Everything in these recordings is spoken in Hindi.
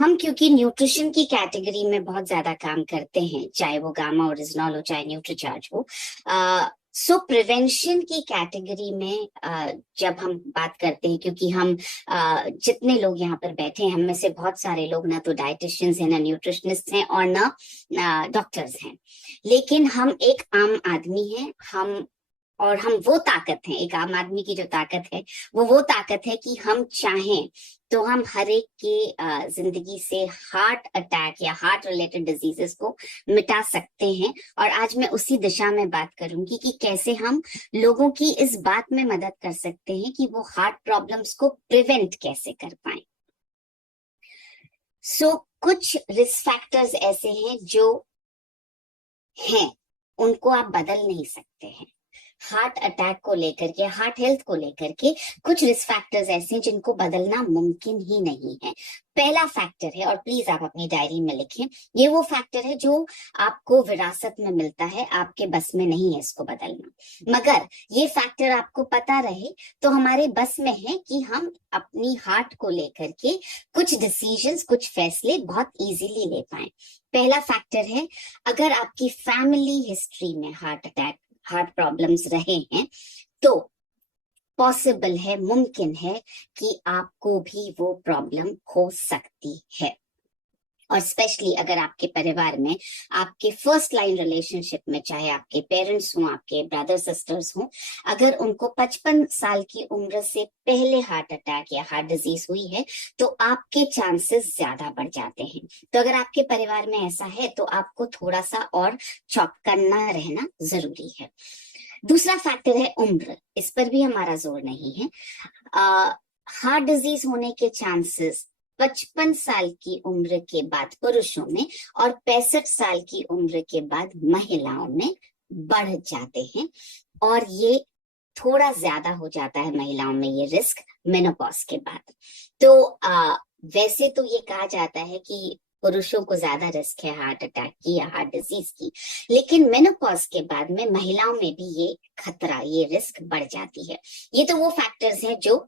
हम क्योंकि न्यूट्रिशन की कैटेगरी में बहुत ज्यादा काम करते हैं, चाहे वो गामा ओरिजिनॉल हो चाहे न्यूट्रीचार्ज हो, सो प्रिवेंशन की कैटेगरी में जब हम बात करते हैं, क्योंकि हम जितने लोग यहाँ पर बैठे हैं, हम में से बहुत सारे लोग ना तो डाइटिशियंस हैं, ना न्यूट्रिशनिस्ट हैं, और ना डॉक्टर्स हैं, लेकिन हम एक आम आदमी हैं। हम वो ताकत है, एक आम आदमी की जो ताकत है वो ताकत है कि हम चाहें तो हम हर एक के जिंदगी से हार्ट अटैक या हार्ट रिलेटेड डिजीजेस को मिटा सकते हैं। और आज मैं उसी दिशा में बात करूंगी कि कैसे हम लोगों की इस बात में मदद कर सकते हैं कि वो हार्ट प्रॉब्लम्स को प्रिवेंट कैसे कर पाए। कुछ रिस्क फैक्टर्स ऐसे हैं जो हैं, उनको आप बदल नहीं सकते हैं। हार्ट अटैक को लेकर के, हार्ट हेल्थ को लेकर के कुछ रिस्क फैक्टर्स ऐसे हैं जिनको बदलना मुमकिन ही नहीं है। पहला फैक्टर है, और प्लीज आप अपनी डायरी में लिखें, ये वो फैक्टर है जो आपको विरासत में मिलता है, आपके बस में नहीं है इसको बदलना। मगर ये फैक्टर आपको पता रहे तो हमारे बस में है कि हम अपनी हार्ट को लेकर के कुछ डिसीजंस, कुछ फैसले बहुत इजीली ले पाए। पहला फैक्टर है, अगर आपकी फैमिली हिस्ट्री में हार्ट अटैक, हार्ट प्रॉब्लम्स रहे हैं, तो पॉसिबल है, मुमकिन है कि आपको भी वो प्रॉब्लम हो सकती है। और स्पेशली अगर आपके परिवार में, आपके फर्स्ट लाइन रिलेशनशिप में, चाहे आपके पेरेंट्स हों, आपके ब्रदर सिस्टर्स हों, अगर उनको 55 साल की उम्र से पहले हार्ट अटैक या हार्ट डिजीज हुई है तो आपके चांसेस ज्यादा बढ़ जाते हैं। तो अगर आपके परिवार में ऐसा है तो आपको थोड़ा सा और चौकन्ना रहना जरूरी है। दूसरा फैक्टर है उम्र, इस पर भी हमारा जोर नहीं है। हार्ट डिजीज होने के चांसेस 55 साल की उम्र के बाद पुरुषों में और 65 साल की उम्र के बाद महिलाओं में बढ़ जाते हैं, और ये थोड़ा ज्यादा हो जाता है महिलाओं में ये रिस्क मेनोपॉज के बाद। तो वैसे तो ये कहा जाता है कि पुरुषों को ज्यादा रिस्क है हार्ट अटैक की या हार्ट डिजीज की, लेकिन मेनोपॉज के बाद में महिलाओं में भी ये खतरा, ये रिस्क बढ़ जाती है। ये तो वो फैक्टर्स हैं जो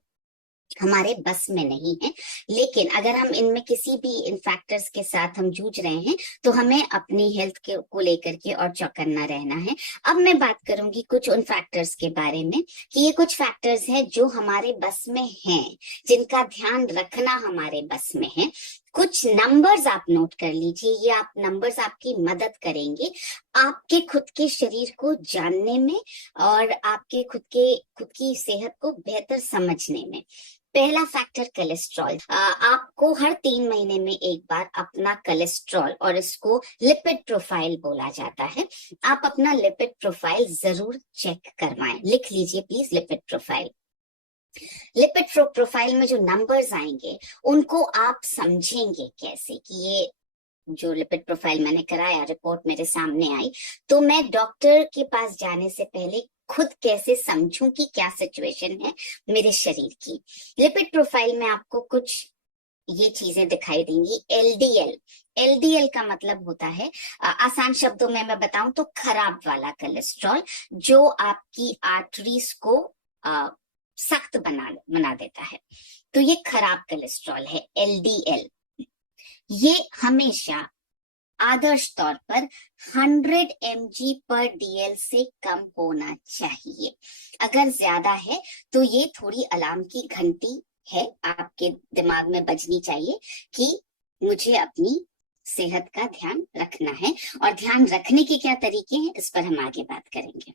हमारे बस में नहीं है, लेकिन अगर हम इनमें किसी भी इन फैक्टर्स के साथ हम जूझ रहे हैं तो हमें अपनी हेल्थ को लेकर के और चौकन्ना रहना है। अब मैं बात करूंगी कुछ उन फैक्टर्स के बारे में कि ये कुछ फैक्टर्स हैं जो हमारे बस में हैं, जिनका ध्यान रखना हमारे बस में है। कुछ नंबर्स आप नोट कर लीजिए, ये आप नंबर्स आपकी मदद करेंगे आपके खुद के शरीर को जानने में और आपके खुद की सेहत को बेहतर समझने में। पहला फैक्टर कोलेस्ट्रॉल। आपको हर 3 महीने में एक बार अपना कोलेस्ट्रॉल, और इसको लिपिड प्रोफाइल बोला जाता है, आप अपना लिपिड प्रोफाइल जरूर चेक करवाएं। लिख लीजिए please, lipid profile. Lipid profile में जो नंबर्स आएंगे उनको आप समझेंगे कैसे कि ये जो लिपिड प्रोफाइल मैंने कराया, रिपोर्ट मेरे सामने आई, तो मैं डॉक्टर के पास जाने से पहले खुद कैसे समझूं कि क्या सिचुएशन है मेरे शरीर की। लिपिड प्रोफाइल में आपको कुछ ये चीजें दिखाई देंगी। एलडीएल, एलडीएल का मतलब होता है, आसान शब्दों में मैं बताऊं तो खराब वाला कोलेस्ट्रॉल, जो आपकी आर्टरीज को सख्त बना देता है, तो ये खराब कोलेस्ट्रॉल है एलडीएल। ये हमेशा आदर्श तौर पर 100 mg/dl से कम होना चाहिए। अगर ज्यादा है तो ये थोड़ी अलार्म की घंटी है, आपके दिमाग में बजनी चाहिए कि मुझे अपनी सेहत का ध्यान रखना है। और ध्यान रखने के क्या तरीके हैं इस पर हम आगे बात करेंगे।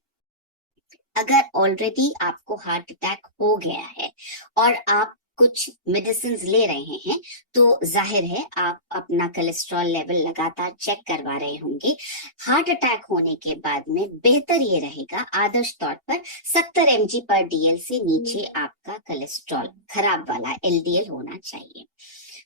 अगर ऑलरेडी आपको हार्ट अटैक हो गया है और आप कुछ मेडिसिन ले रहे हैं तो जाहिर है आप अपना कोलेस्ट्रॉल लेवल लगातार चेक करवा रहे होंगे। हार्ट अटैक होने के बाद में बेहतर ये रहेगा, आदर्श तौर पर 70 mg/dl से नीचे आपका कोलेस्ट्रॉल, खराब वाला एलडीएल होना चाहिए।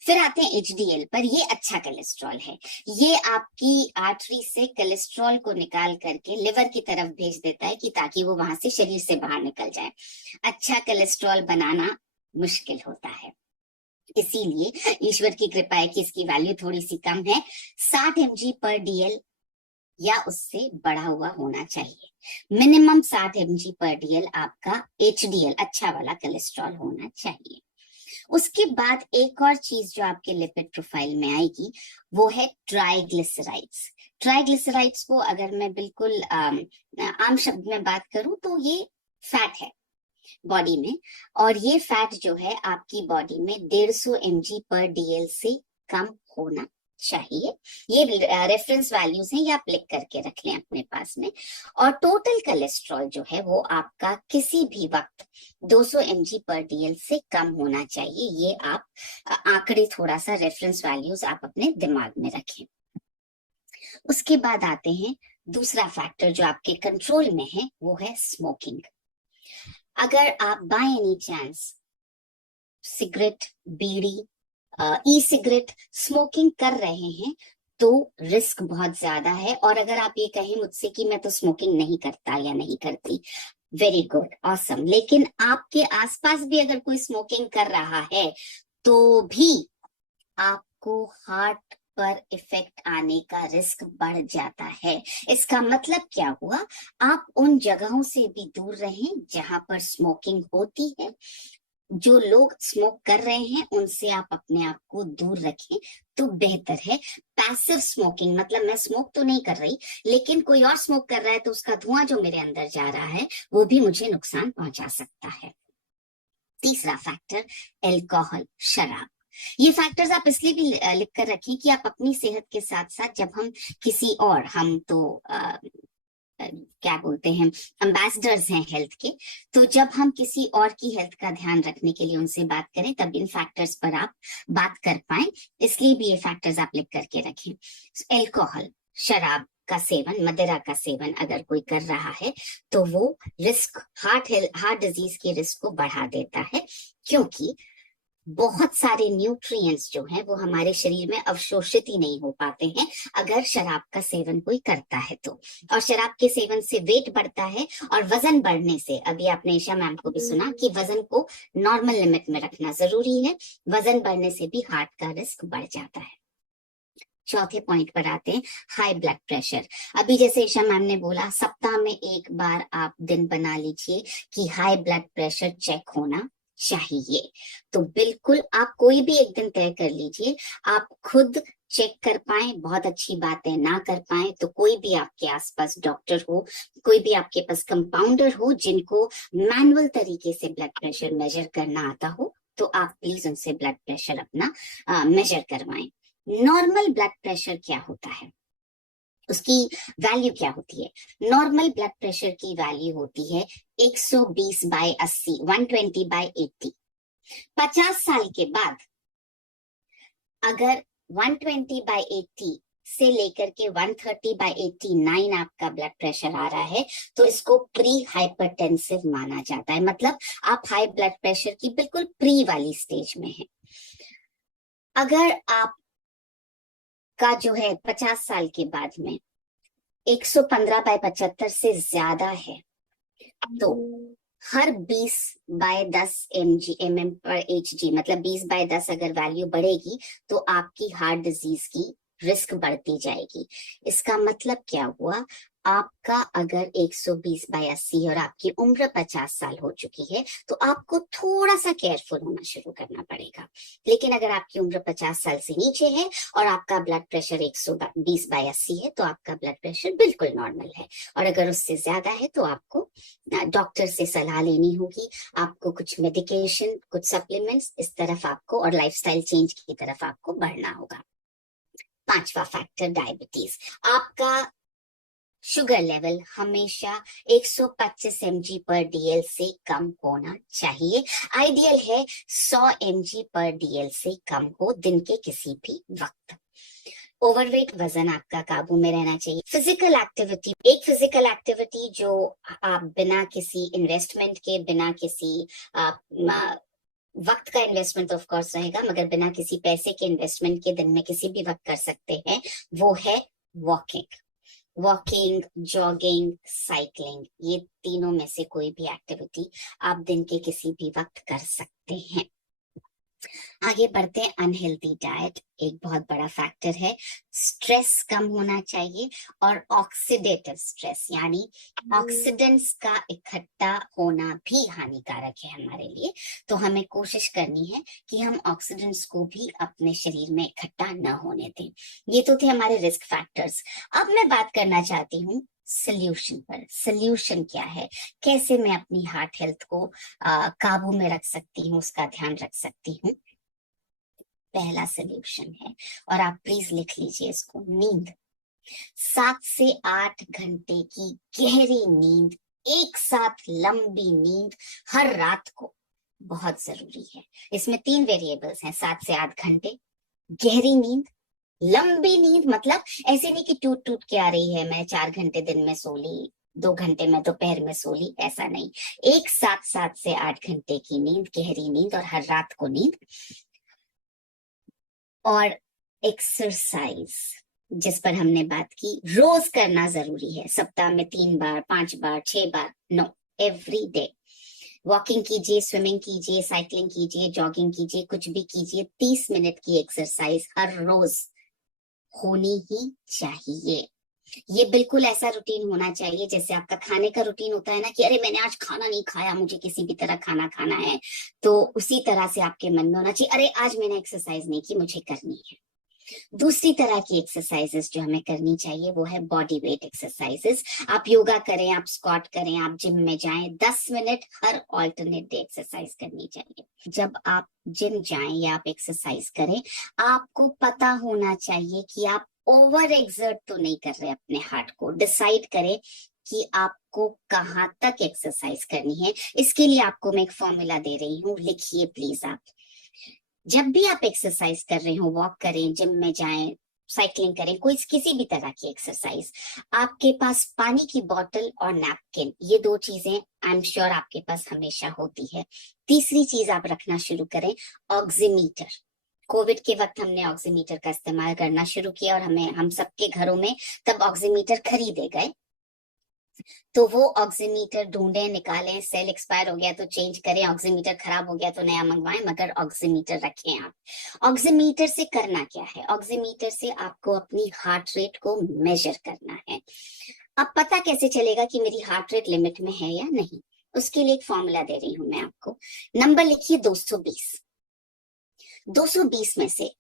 फिर आते हैं एचडीएल पर, ये अच्छा कोलेस्ट्रॉल है, ये आपकी आर्टरी से कोलेस्ट्रॉल को निकाल करके लिवर की तरफ भेज देता है कि ताकि वो वहां से शरीर से बाहर निकल जाए। अच्छा कोलेस्ट्रॉल बनाना मुश्किल होता है, इसीलिए ईश्वर की कृपा है कि इसकी वैल्यू थोड़ी सी कम है। 60 mg/dl या उससे बढ़ा हुआ होना चाहिए। मिनिमम 60 mg/dl आपका एचडीएल, अच्छा वाला कोलेस्ट्रॉल होना चाहिए। उसके बाद एक और चीज जो आपके लिपिड प्रोफाइल में आएगी वो है ट्राइग्लिसराइड्स। ट्राइग्लिसराइड्स को अगर मैं बिल्कुल आम शब्द में बात करूं तो ये फैट है बॉडी में, और ये फैट जो है आपकी बॉडी में 150 mg/dl से कम होना चाहिए। ये रेफरेंस वैल्यूज हैं, ये आप लिख करके रख लें अपने पास में। और टोटल कोलेस्ट्रॉल जो है वो आपका किसी भी वक्त 200 mg/dl से कम होना चाहिए। ये आप आंकड़े थोड़ा सा रेफरेंस वैल्यूज आप अपने दिमाग में रखें। उसके बाद आते हैं दूसरा फैक्टर जो आपके कंट्रोल में है, वो है स्मोकिंग। अगर आप by any chance cigarette, bidi, e cigarette smoking कर रहे हैं तो रिस्क बहुत ज्यादा है। और अगर आप ये कहें मुझसे कि मैं तो स्मोकिंग नहीं करता या नहीं करती, वेरी गुड, ऑसम, लेकिन आपके आसपास भी अगर कोई स्मोकिंग कर रहा है तो भी आपको हार्ट पर इफेक्ट आने का रिस्क बढ़ जाता है। इसका मतलब क्या हुआ, आप उन जगहों से भी दूर रहें जहां पर स्मोकिंग होती है। जो लोग स्मोक कर रहे हैं उनसे आप अपने आप को दूर रखें तो बेहतर है। पैसिव स्मोकिंग मतलब मैं स्मोक तो नहीं कर रही, लेकिन कोई और स्मोक कर रहा है तो उसका धुआं जो मेरे अंदर जा रहा है वो भी मुझे नुकसान पहुंचा सकता है। तीसरा फैक्टर, अल्कोहल, शराब। ये फैक्टर्स आप इसलिए भी लिख कर रखें कि आप अपनी सेहत के साथ साथ जब हम किसी और, हम तो क्या बोलते हैं, एम्बेसडर्स हैं हेल्थ के, तो जब हम किसी और की हेल्थ का ध्यान रखने के लिए उनसे बात करें तब इन फैक्टर्स पर आप बात कर पाए, इसलिए भी ये फैक्टर्स आप लिख करके रखें। अल्कोहल, शराब का सेवन, मदिरा का सेवन अगर कोई कर रहा है तो वो रिस्क, हार्ट डिजीज के रिस्क को बढ़ा देता है, क्योंकि बहुत सारे न्यूट्रिएंट्स जो हैं वो हमारे शरीर में अवशोषित ही नहीं हो पाते हैं अगर शराब का सेवन कोई करता है तो। और शराब के सेवन से वेट बढ़ता है, और वजन बढ़ने से, अभी आपने ईशा मैम को भी सुना कि वजन को नॉर्मल लिमिट में रखना जरूरी है, वजन बढ़ने से भी हार्ट का रिस्क बढ़ जाता है। चौथे पॉइंट पर आते हैं, हाई ब्लड प्रेशर। अभी जैसे ईशा मैम ने बोला, सप्ताह में एक बार आप दिन बना लीजिए कि हाई ब्लड प्रेशर चेक होना चाहिए। तो बिल्कुल आप कोई भी एक दिन तय कर लीजिए। आप खुद चेक कर पाए बहुत अच्छी बात है, ना कर पाए तो कोई भी आपके आसपास डॉक्टर हो, कोई भी आपके पास कंपाउंडर हो जिनको मैनुअल तरीके से ब्लड प्रेशर मेजर करना आता हो, तो आप प्लीज उनसे ब्लड प्रेशर अपना मेजर करवाएं। नॉर्मल ब्लड प्रेशर क्या होता है, उसकी वैल्यू क्या होती है? नॉर्मल ब्लड प्रेशर की वैल्यू होती है 120/80, 120/80। 50 साल के बाद अगर 120/80 से लेकर के 130/89 आपका ब्लड प्रेशर आ रहा है तो इसको प्री हाइपरटेंसिव माना जाता है। मतलब आप हाई ब्लड प्रेशर की बिल्कुल प्री वाली स्टेज में हैं। अगर आप का जो है 50 साल के बाद में 115/75 से ज्यादा है तो हर 20/10 mm/Hg, मतलब 20/10 अगर वैल्यू बढ़ेगी तो आपकी हार्ट डिजीज की रिस्क बढ़ती जाएगी। इसका मतलब क्या हुआ, आपका अगर 120/80 और आपकी उम्र 50 साल हो चुकी है तो आपको थोड़ा सा केयरफुल होना शुरू करना पड़ेगा। लेकिन अगर आपकी उम्र 50 साल से नीचे है और आपका ब्लड प्रेशर 120/80 है तो आपका ब्लड प्रेशर बिल्कुल नॉर्मल है। और अगर उससे ज्यादा है तो आपको डॉक्टर से सलाह लेनी होगी, आपको कुछ मेडिकेशन, कुछ सप्लीमेंट्स, इस तरफ आपको, और लाइफस्टाइल चेंज की तरफ आपको बढ़ना होगा। पांचवा फैक्टर, डायबिटीज। आपका शुगर लेवल हमेशा 125 mg/dl से कम होना चाहिए। आइडियल है 100 mg/dl से कम हो दिन के किसी भी वक्त। ओवरवेट, वजन आपका काबू में रहना चाहिए। फिजिकल एक्टिविटी, एक फिजिकल एक्टिविटी जो आप बिना किसी इन्वेस्टमेंट के, बिना किसी वक्त का इन्वेस्टमेंट ऑफ कोर्स रहेगा, मगर बिना किसी पैसे के इन्वेस्टमेंट के दिन में किसी भी वक्त कर सकते हैं, वो है वॉकिंग। वॉकिंग, जॉगिंग, साइकिलिंग, ये तीनों में से कोई भी एक्टिविटी आप दिन के किसी भी वक्त कर सकते हैं। आगे बढ़ते हैं। अनहेल्दी डाइट एक बहुत बड़ा फैक्टर है। स्ट्रेस कम होना चाहिए और ऑक्सीडेटिव स्ट्रेस यानी ऑक्सीडेंट्स का इकट्ठा होना भी हानिकारक है हमारे लिए। तो हमें कोशिश करनी है कि हम ऑक्सीडेंट्स को भी अपने शरीर में इकट्ठा न होने दें। ये तो थे हमारे रिस्क फैक्टर्स। अब मैं बात करना चाहती हूँ सोल्यूशन पर। सोल्यूशन क्या है, कैसे मैं अपनी हार्ट हेल्थ को काबू में रख सकती हूँ, उसका ध्यान रख सकती हूँ। पहला सोल्यूशन है, और आप प्लीज लिख लीजिए इसको, नींद। 7 से 8 घंटे की गहरी नींद, एक साथ लंबी नींद हर रात को बहुत जरूरी है। इसमें 3 वेरिएबल्स हैं, 7 से 8 घंटे, गहरी नींद, लंबी नींद। मतलब ऐसे नहीं कि टूट टूट के आ रही है, मैं 4 घंटे दिन में सो ली, 2 घंटे मैं दोपहर में सो ली, ऐसा नहीं। एक साथ 7 से 8 घंटे की नींद, गहरी नींद, और हर रात को नींद। और एक्सरसाइज जिस पर हमने बात की, रोज करना जरूरी है। सप्ताह में 3 बार, 5 बार, 6 बार, नो, एवरी डे। वॉकिंग कीजिए, स्विमिंग कीजिए, साइकिलिंग कीजिए, जॉगिंग कीजिए, कुछ भी कीजिए। 30 मिनट की एक्सरसाइज हर रोज होनी ही चाहिए। ये बिल्कुल ऐसा रूटीन होना चाहिए जैसे आपका खाने का रूटीन होता है ना, कि अरे मैंने आज खाना नहीं खाया, मुझे किसी भी तरह खाना खाना है। तो उसी तरह से आपके मन में होना चाहिए, अरे आज मैंने एक्सरसाइज नहीं की, मुझे करनी है। दूसरी तरह की एक्सरसाइजेस जो हमें करनी चाहिए वो है बॉडी वेट एक्सरसाइजेस। आप योगा करें, आप स्क्वाट करें, आप जिम में जाएं, 10 मिनट हर ऑल्टरनेट डे एक्सरसाइज करनी चाहिए। जब आप जिम जाएं या आप एक्सरसाइज करें, आपको पता होना चाहिए कि आप ओवर एक्सर्ट तो नहीं कर रहे अपने हार्ट को। डिसाइड करें कि आपको कहाँ तक एक्सरसाइज करनी है। इसके लिए आपको मैं एक फॉर्मूला दे रही हूँ, लिखिए प्लीज आप। जब भी आप एक्सरसाइज कर रहे हो, वॉक करें, जिम में जाएं, साइकिलिंग करें, कोई किसी भी तरह की एक्सरसाइज, आपके पास पानी की बोतल और नैपकिन, ये 2 चीजें आई एम श्योर आपके पास हमेशा होती है। तीसरी चीज आप रखना शुरू करें, ऑक्सीमीटर। कोविड के वक्त हमने ऑक्सीमीटर का इस्तेमाल करना शुरू किया, और हम सबके घरों में तब ऑक्सीमीटर खरीदे गए। तो वो ऑक्सीमीटर ढूंढे, निकालें, सेल एक्सपायर हो गया तो चेंज करें, ऑक्सीमीटर खराब हो गया तो नया मंगवाएं, मगर ऑक्सीमीटर रखें आप। ऑक्सीमीटर से करना क्या है, ऑक्सीमीटर से आपको अपनी हार्ट रेट को मेजर करना है। अब पता कैसे चलेगा कि मेरी हार्ट रेट लिमिट में है या नहीं, उसके लिए एक फॉर्मूला दे रही हूं मैं आपको। नंबर लिखिए 220। 220 में से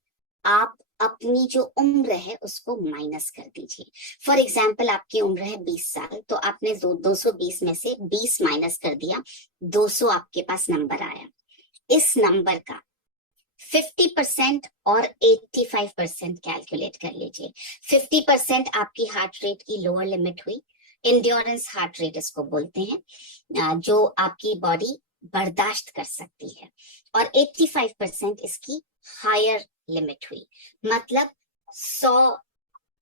आप अपनी जो उम्र है उसको माइनस कर दीजिए। फॉर एग्जाम्पल आपकी उम्र है 20 साल, तो आपने 220 में से 20 माइनस कर दिया, 200 आपके पास नंबर आया। इस नंबर का 50% और 85% कैलकुलेट कर लीजिए। 50% आपकी हार्ट रेट की लोअर लिमिट हुई, इंड्योरेंस हार्ट रेट इसको बोलते हैं, जो आपकी बॉडी बर्दाश्त कर सकती है, और 85% इसकी हायर लिमिट हुई, मतलब 100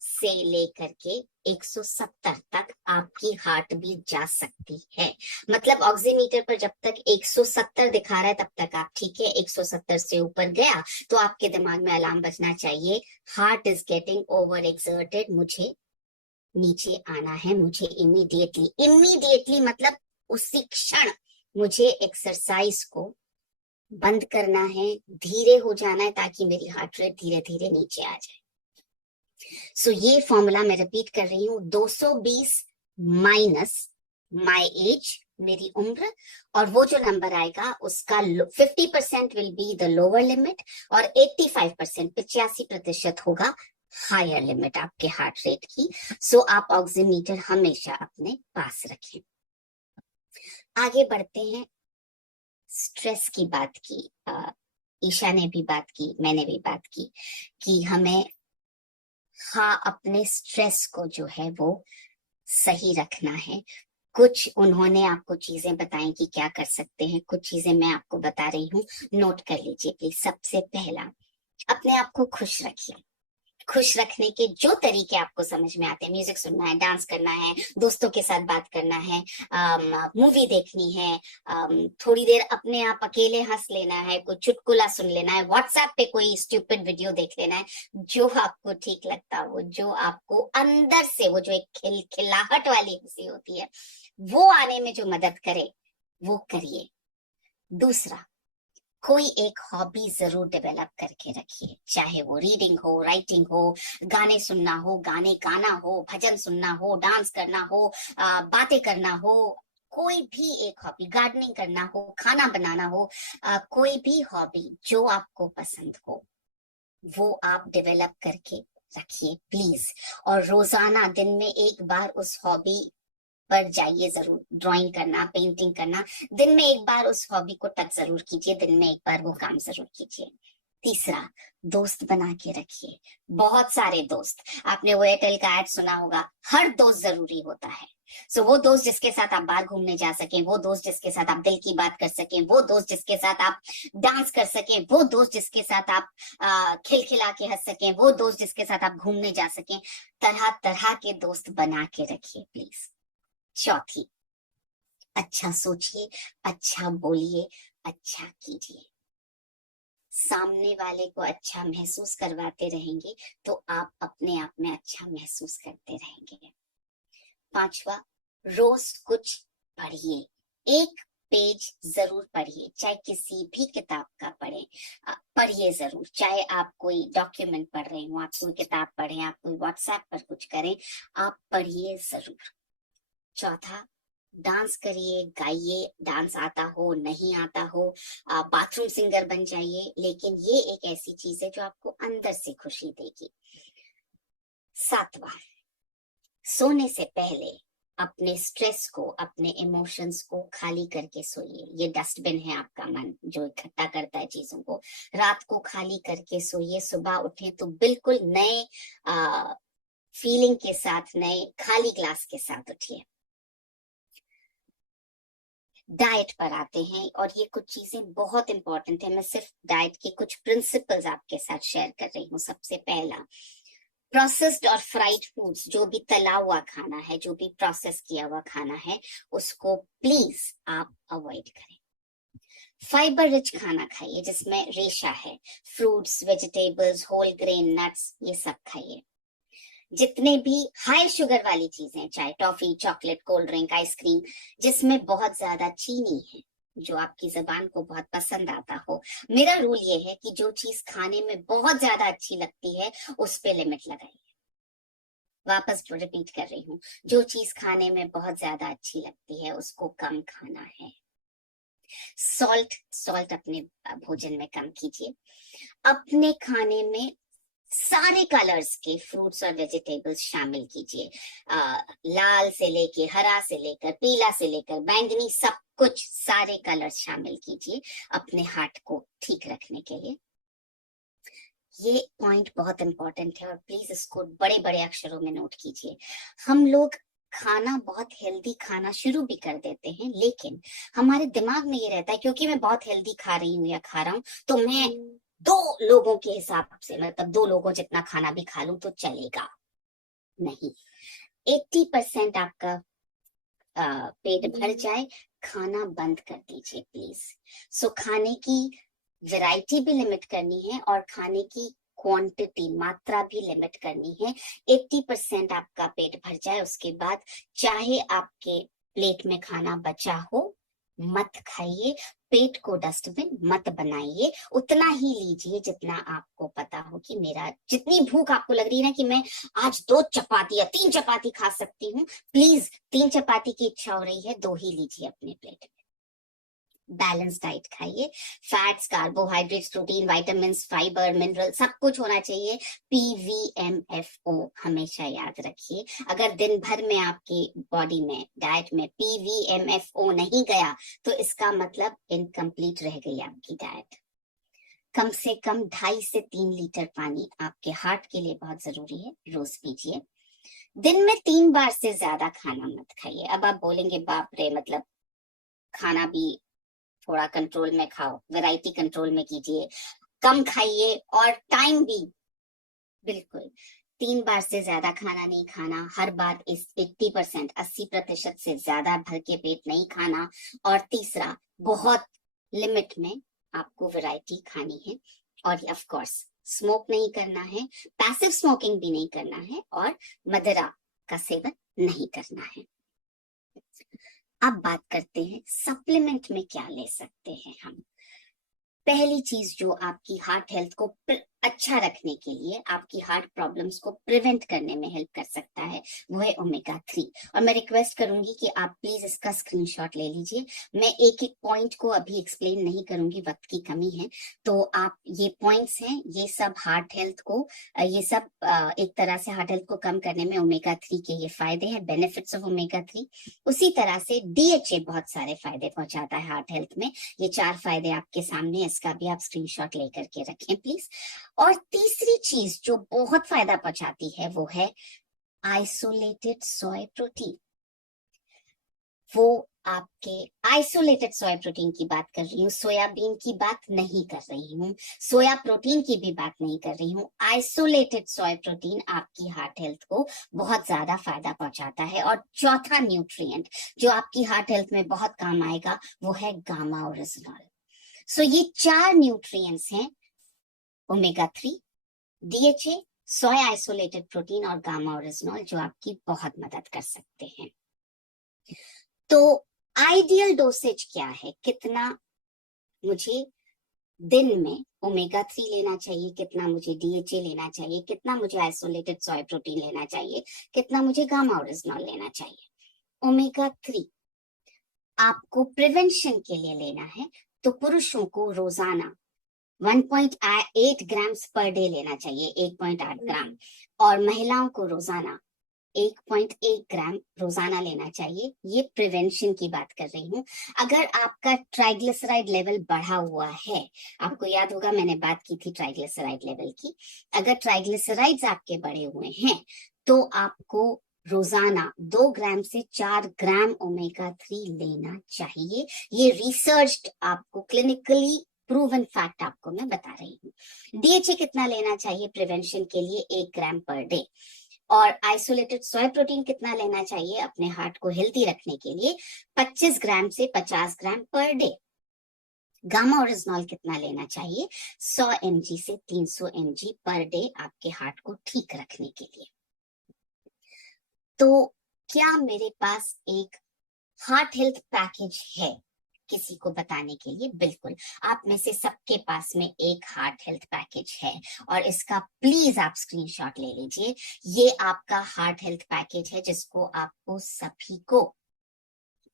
से लेकर के 170 तक आपकी हार्ट बीट जा सकती है। मतलब ऑक्सीमीटर पर जब तक 170 दिखा रहा है तब तक आप ठीक है, 170 से ऊपर गया तो आपके दिमाग में अलार्म बजना चाहिए, heart is getting over exerted, मुझे नीचे आना है, मुझे इमीडिएटली, इमीडिएटली मतलब उसी क्षण मुझे एक्सरसाइज को बंद करना है, धीरे हो जाना है, ताकि मेरी हार्ट रेट धीरे धीरे नीचे आ जाए। सो ये फॉर्मूला मैं रिपीट कर रही हूँ, 220 माइनस माई एज, मेरी उम्र, और वो जो नंबर आएगा उसका 50% will be the lower limit, और 85%, 85% होगा हायर लिमिट आपके हार्ट रेट की। सो आप ऑक्सीमीटर हमेशा अपने पास रखें। आगे बढ़ते हैं। स्ट्रेस की बात की, ईशा ने भी बात की, मैंने भी बात की कि हमें अपने स्ट्रेस को जो है वो सही रखना है। कुछ उन्होंने आपको चीजें बताई कि क्या कर सकते हैं, कुछ चीजें मैं आपको बता रही हूँ, नोट कर लीजिए प्लीज। सबसे पहला, अपने आप को खुश रखिए। खुश रखने के जो तरीके आपको समझ में आते हैं, म्यूजिक सुनना है, डांस करना है, दोस्तों के साथ बात करना है, मूवी देखनी है, थोड़ी देर अपने आप अकेले हंस लेना है, कोई चुटकुला सुन लेना है, व्हाट्सएप पे कोई स्टूपिड वीडियो देख लेना है, जो आपको ठीक लगता हो, जो आपको अंदर से वो जो एक खिलखिलाहट वाली हंसी होती है वो आने में जो मदद करे वो करिए। दूसरा, कोई एक हॉबी जरूर डेवलप करके रखिए, चाहे वो रीडिंग हो, राइटिंग हो, गाने सुनना हो, गाने गाना हो, भजन सुनना हो, डांस करना हो, बातें करना हो, कोई भी एक हॉबी, गार्डनिंग करना हो, खाना बनाना हो, कोई भी हॉबी जो आपको पसंद हो वो आप डेवलप करके रखिए प्लीज। और रोजाना दिन में एक बार उस हॉबी पर जाइए जरूर। ड्राइंग करना, पेंटिंग करना, दिन में एक बार उस हॉबी को टच जरूर कीजिए, दिन में एक बार वो काम जरूर कीजिए। तीसरा, दोस्त बना के रखिए, बहुत सारे दोस्त। आपने वो एयरटेल का ऐड सुना होगा, हर दोस्त जरूरी होता है। सो वो दोस्त जिसके साथ आप बाहर घूमने जा सकें, वो दोस्त जिसके साथ आप दिल की बात कर सकें, वो दोस्त जिसके साथ आप डांस कर सकें, वो दोस्त जिसके साथ आप खिलखिला के हंस सकें, वो दोस्त जिसके साथ आप घूमने जा सकें। तरह तरह के दोस्त बना के रखिए प्लीज। चौथी, अच्छा सोचिए, अच्छा बोलिए, अच्छा कीजिए। सामने वाले को अच्छा महसूस करवाते रहेंगे तो आप अपने आप में अच्छा महसूस करते रहेंगे। पांचवा, रोज कुछ पढ़िए, एक पेज जरूर पढ़िए, चाहे किसी भी किताब का पढ़िए जरूर। चाहे आप कोई डॉक्यूमेंट पढ़ रहे हो, आप कोई किताब पढ़ें, आप कोई व्हाट्सएप पर कुछ करें, आप पढ़िए जरूर। चौथा, डांस करिए, गाइए, डांस आता हो नहीं आता हो, बाथरूम सिंगर बन जाइए, लेकिन ये एक ऐसी चीज है जो आपको अंदर से खुशी देगी। सातवां, सोने से पहले अपने स्ट्रेस को, अपने इमोशंस को खाली करके सोइए। ये डस्टबिन है आपका मन जो इकट्ठा करता है चीजों को। रात को खाली करके सोइए, सुबह उठे तो बिल्कुल नए फीलिंग के साथ, नए खाली ग्लास के साथ उठिए। डाइट पर आते हैं, और ये कुछ चीजें बहुत इंपॉर्टेंट है। मैं सिर्फ डाइट के कुछ प्रिंसिपल्स आपके साथ शेयर कर रही हूँ। सबसे पहला, प्रोसेस्ड और फ्राइड फूड्स, जो भी तला हुआ खाना है, जो भी प्रोसेस किया हुआ खाना है, उसको प्लीज आप अवॉइड करें। फाइबर रिच खाना खाइए जिसमें रेशा है, fruits, vegetables, whole grain, nuts, ये सब खाइए। जितने भी हाई शुगर वाली चीजें, चाहे toffee, chocolate, cold drink, ice cream, जिसमें बहुत ज्यादा चीनी है, जो आपकी जबान को बहुत पसंद आता हो, मेरा रूल ये है कि जो चीज खाने में बहुत ज्यादा अच्छी लगती है उस पे लिमिट लगाइए। वापस रिपीट कर रही हूँ, जो चीज खाने में बहुत ज्यादा अच्छी लगती है उसको कम खाना है। सॉल्ट अपने भोजन में कम कीजिए। अपने खाने में सारे कलर्स के फ्रूट्स और वेजिटेबल्स शामिल कीजिए। लाल से लेके, हरा से लेकर, पीला से लेकर बैंगनी, सब कुछ, सारे कलर्स शामिल कीजिए अपने हार्ट को ठीक रखने के लिए। ये पॉइंट बहुत इंपॉर्टेंट है और प्लीज इसको बड़े बड़े अक्षरों में नोट कीजिए। हम लोग खाना बहुत हेल्दी खाना शुरू भी कर देते हैं, लेकिन हमारे दिमाग में ये रहता है क्योंकि मैं बहुत हेल्दी खा रही हूँ या खा रहा हूँ तो मैं 2 लोगों के हिसाब से, मतलब 2 लोगों जितना खाना भी खा लूं तो चलेगा। नहीं, 80% आपका पेट भर जाए, खाना बंद कर दीजिए प्लीज। सो खाने की वैरायटी भी लिमिट करनी है और खाने की क्वांटिटी, मात्रा भी लिमिट करनी है। 80% आपका पेट भर जाए, उसके बाद चाहे आपके प्लेट में खाना बचा हो, मत खाइए। पेट को डस्टबिन मत बनाइए, उतना ही लीजिए जितना आपको पता हो कि मेरा, जितनी भूख आपको लग रही है ना कि मैं आज 2 चपाती या 3 चपाती खा सकती हूँ, प्लीज 3 चपाती की इच्छा हो रही है, 2 ही लीजिए अपने प्लेट में। बैलेंस डाइट खाइए, fats, carbohydrates, protein, vitamin, fibre, mineral, सब कुछ होना चाहिए। PVMFO हमेशा याद रखिए। अगर दिन भर में आपकी बॉडी में, डाइट में PVMFO नहीं गया तो इसका मतलब इनकम्प्लीट रह गई आपकी डाइट। कम से कम 2.5 से 3 लीटर पानी आपके हार्ट के लिए बहुत जरूरी है, रोज पीजिए। दिन में 3 बार से ज्यादा खाना मत खाइए। अब आप बोलेंगे बाप रे, मतलब खाना भी थोड़ा कंट्रोल में खाओ, वैरायटी कंट्रोल में कीजिए, कम खाइए और टाइम भी। बिल्कुल, 3 बार से ज्यादा खाना नहीं खाना, हर बार इस 80%, 80% से ज्यादा भर के पेट नहीं खाना। और तीसरा, बहुत लिमिट में आपको वैरायटी खानी है। और ऑफ कोर्स स्मोक नहीं करना है, पैसिव स्मोकिंग भी नहीं करना है, और मदिरा का सेवन नहीं करना है। अब बात करते हैं सप्लीमेंट में क्या ले सकते हैं हम। पहली चीज जो आपकी हार्ट हेल्थ को अच्छा रखने के लिए, आपकी हार्ट प्रॉब्लम्स को प्रिवेंट करने में हेल्प कर सकता है, वो है ओमेगा 3। और मैं रिक्वेस्ट करूंगी कि आप प्लीज इसका स्क्रीनशॉट ले लीजिए। मैं एक एक पॉइंट को अभी एक्सप्लेन नहीं करूंगी, वक्त की कमी है। तो आप ये पॉइंट्स हैं, ये सब हार्ट हेल्थ को, ये सब एक तरह से हार्ट हेल्थ को कम करने में ओमेगा 3 के ये फायदे हैं, बेनिफिट्स ऑफ ओमेगा 3। उसी तरह से डीएचए बहुत सारे फायदे पहुंचाता है हार्ट हेल्थ में। ये 4 फायदे आपके सामने, इसका भी आप स्क्रीनशॉट लेकर के रखें प्लीज। और तीसरी चीज जो बहुत फायदा पहुंचाती है वो है आइसोलेटेड सोय प्रोटीन। वो आपके आइसोलेटेड सोया प्रोटीन की बात कर रही हूँ, सोयाबीन की बात नहीं कर रही हूँ, सोया प्रोटीन की भी बात नहीं कर रही हूँ। आइसोलेटेड सोया प्रोटीन आपकी हार्ट हेल्थ को बहुत ज्यादा फायदा पहुंचाता है। और चौथा न्यूट्रिएंट जो आपकी हार्ट हेल्थ में बहुत काम आएगा वो है गामा ओरिजिनॉल। सो ये 4 न्यूट्रिएंट्स हैं, ओमेगा 3, डीएचए, सोय आइसोलेटेड प्रोटीन और गामा ओरिजिनॉल, जो आपकी बहुत मदद कर सकते हैं। तो आइडियल डोसेज क्या है, कितना मुझे दिन में ओमेगा 3 लेना चाहिए, कितना मुझे डीएचए लेना चाहिए, कितना मुझे आइसोलेटेड सोय प्रोटीन लेना चाहिए, कितना मुझे गामा ओरिजिनॉल लेना चाहिए। ओमेगा 3 आपको प्रिवेंशन के लिए लेना है तो पुरुषों को रोजाना 1.8 ग्राम्स पर डे लेना चाहिए, 1.8 ग्राम। और महिलाओं को रोजाना 1.1 ग्राम रोजाना लेना चाहिए। ये प्रिवेंशन की बात कर रही हूँ। अगर आपका ट्राइग्लिसराइड लेवल बढ़ा हुआ है, आपको याद होगा मैंने बात की थी ट्राइग्लिसराइड लेवल की, अगर ट्राइग्लिसराइड्स आपके बढ़े हुए हैं तो आपको रोजाना 2 ग्राम से 4 ग्राम ओमेगा 3 लेना चाहिए। ये रिसर्च्ड, आपको क्लिनिकली प्रूवन फैक्ट आपको मैं बता रही हूँ। डीएचए कितना लेना चाहिए प्रिवेंशन के लिए? 1 ग्राम पर डे। और आइसोलेटेड सोय प्रोटीन कितना लेना चाहिए अपने हार्ट को हेल्थी रखने के लिए? 25 ग्राम से 50 ग्राम पर डे। गामा ओरिजिनॉल कितना लेना चाहिए? 100 mg से 300 mg पर डे आपके हार्ट को ठीक रखने के लिए। तो क्या मेरे पास एक हार्ट हेल्थ पैकेज है किसी को बताने के लिए? बिल्कुल, आप में से सबके पास में एक हार्ट हेल्थ पैकेज है, और इसका प्लीज आप स्क्रीनशॉट ले लीजिए। ये आपका हार्ट हेल्थ पैकेज है जिसको आपको सभी को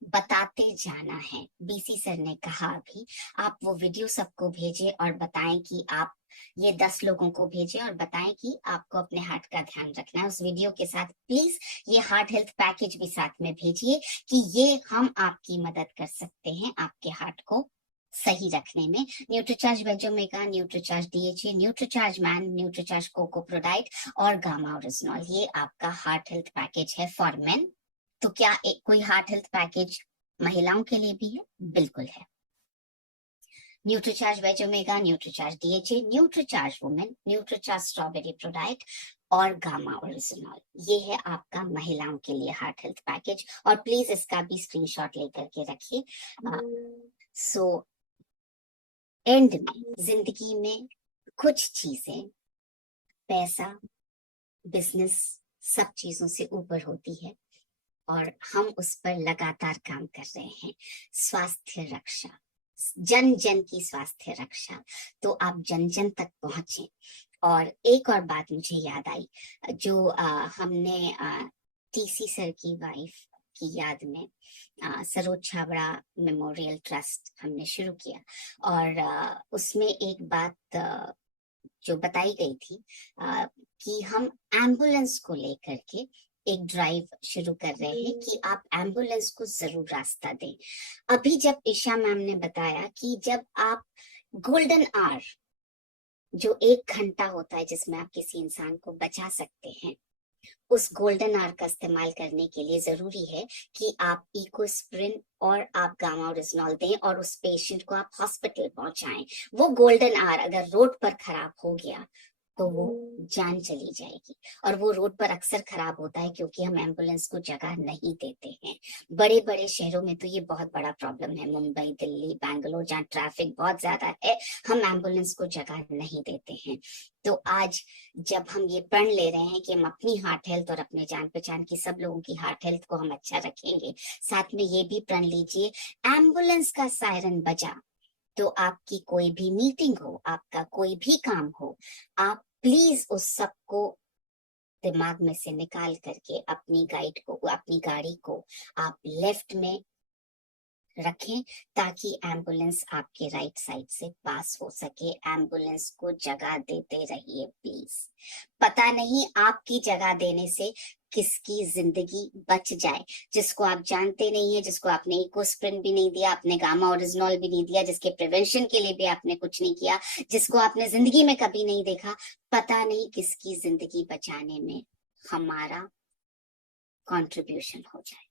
बताते जाना है। बीसी सर ने कहा अभी, आप वो वीडियो सबको भेजें और बताएं कि आप ये 10 लोगों को भेजें और बताएं कि आपको अपने हार्ट का ध्यान रखना है। उस वीडियो के साथ प्लीज ये हार्ट हेल्थ पैकेज भी साथ में भेजिए कि ये हम आपकी मदद कर सकते हैं आपके हार्ट को सही रखने में। Nutricharge VegOmega, Nutricharge DHA, Nutricharge Man, Nutricharge कोकोप्रोडाइट और गामा ओरिजिनॉल, ये आपका हार्ट हेल्थ पैकेज है फॉर मेन। तो क्या कोई हार्ट हेल्थ पैकेज महिलाओं के लिए भी है? बिल्कुल है। Nutricharge veg omega, Nutricharge DHA, Nutricharge women, Nutricharge strawberry Prodiet और गामा ओरिजिनल, ये है आपका महिलाओं के लिए हार्ट हेल्थ पैकेज। और प्लीज इसका भी स्क्रीनशॉट लेकर के रखिए। सो एंड में जिंदगी में कुछ चीजें, पैसा, बिजनेस, सब चीजों से ऊपर होती है और हम उस पर लगातार काम कर रहे हैं। स्वास्थ्य रक्षा, जन जन की स्वास्थ्य रक्षा, तो आप जन जन तक पहुंचे। और एक और बात मुझे याद आई, जो हमने टीसी सर की वाइफ की याद में सरोज छाबड़ा मेमोरियल ट्रस्ट हमने शुरू किया, और उसमें एक बात जो बताई गई थी कि हम एम्बुलेंस को लेकर के एक ड्राइव शुरू कर रहे हैं कि आप एम्बुलेंस को जरूर रास्ता दें। अभी जब ईशा मैम ने बताया कि जब आप गोल्डन आवर, जो 1 घंटा होता है जिसमें आप किसी इंसान को बचा सकते हैं, उस गोल्डन आवर का इस्तेमाल करने के लिए जरूरी है कि आप इकोस्प्रिन और आप गामा ओरिजिनॉल दें और उस पेशेंट को आप हॉस्पिटल पहुंचाएं। वो गोल्डन आवर अगर रोड पर खराब हो गया तो वो जान चली जाएगी। और वो रोड पर अक्सर खराब होता है क्योंकि हम एम्बुलेंस को जगह नहीं देते हैं। बड़े बड़े शहरों में तो ये बहुत बड़ा प्रॉब्लम है, मुंबई, दिल्ली, बैंगलोर, जहाँ ट्रैफिक बहुत ज्यादा है, हम एम्बुलेंस को जगह नहीं देते हैं। तो आज जब हम ये प्रण ले रहे हैं कि हम अपनी हार्ट हेल्थ और अपने जान पहचान की सब लोगों की हार्ट हेल्थ को हम अच्छा रखेंगे, साथ में ये भी प्रण लीजिए, एम्बुलेंस का सायरन बजा तो आपकी कोई भी मीटिंग हो, आपका कोई भी काम हो, आप प्लीज उस सब को दिमाग में से निकाल करके अपनी अपनी गाड़ी को आप लेफ्ट में रखें, ताकि एम्बुलेंस आपके राइट साइड से पास हो सके। एम्बुलेंस को जगह देते रहिए प्लीज। पता नहीं आपकी जगह देने से किसकी जिंदगी बच जाए, जिसको आप जानते नहीं है, जिसको आपने इकोस्प्रिन भी नहीं दिया, आपने गामा ओरिजिनॉल भी नहीं दिया, जिसके प्रिवेंशन के लिए भी आपने कुछ नहीं किया, जिसको आपने जिंदगी में कभी नहीं देखा। पता नहीं किसकी जिंदगी बचाने में हमारा कंट्रीब्यूशन हो जाए।